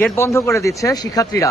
Gate বন্ধ করে দিচ্ছে শিক্ষার্থীরা।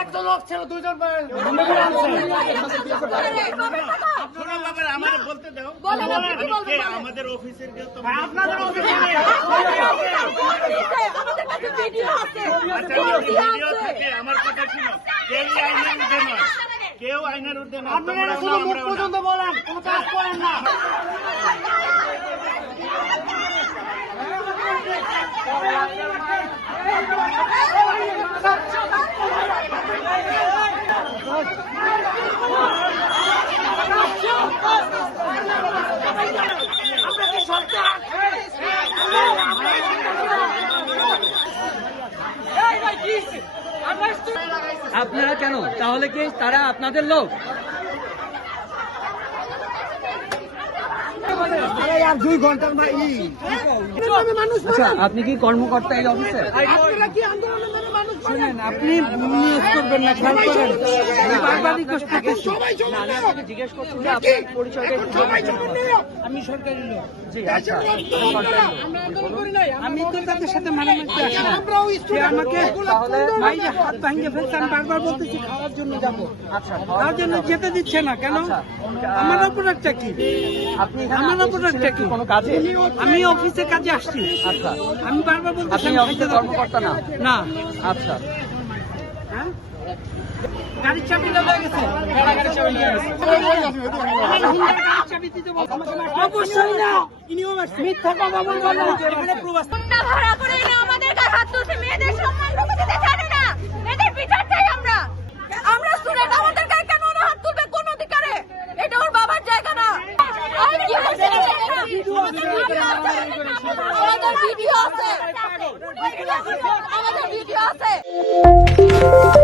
একটা লোক ছিল দুজন আমাদের বলতে দাও অফিসের কেউ আপনাদের অফিসে আমাদের কাছে ভিডিও আছে। আচ্ছা, আমার কথা শুনো। কেউ আইনের উঠে নয়। আপনারা শুধু মুখ পর্যন্ত বলেন কোনো কাজ করেন না। আপনারা কেন? তাহলে কি তারা আপনাদের লোক? আচ্ছা আপনি কি কর্মকর্তা এই অফিসে? শুনেন আপনি নিউজ করবেন না খেয়াল করেন। বারবার রিকোয়েস্ট করতেছি না, আমি আপনাকে জিজ্ঞেস করছি যে আপনার পরিচয়টা একটু জানাবেন আমার। আমি সরকারি লোক। আচ্ছা। আমি তো তাদের সাথে মারামারি আসি আমাকে তাহলে ভাই হাত ভাঙিয়ে ফেলছে আমি বারবার বলতেছি খাওয়ার জন্য যাব। আচ্ছা তার জন্য যেতে দিচ্ছে না কেন? আচ্ছা। আমার অপরাধটা কি? আপনি আমার অপরাধটা কি কোনো কাজে? আমি অফিসে কাজে আসছি। আমি বারবার বলতেছি না। আচ্ছা হ্যাঁ? গাড়ির চাবিটা লয়ে গেছে গাড়ির চাবি নিয়ে গেছে আমার হুন্ডার গাড়ির চাবি দিতে অবশ্যই না মিথ্যা কথা বলব না এখানে প্রবাস ভাড়া করে এনে আমাদের গায়ে হাত তুলছে মেয়েদের সম্মান রক্ষা দিতে জানে না এদের বিচার চাই আমরা আমরা স্টুডেন্ট আমাদের গায়ে কেন ওরা হাত তুলবে কোন অধিকারে এটা ওর বাবার জায়গা না আর কি হয়েছে? আমাদের ভিডিও আছে আমাদের ভিডিও আছে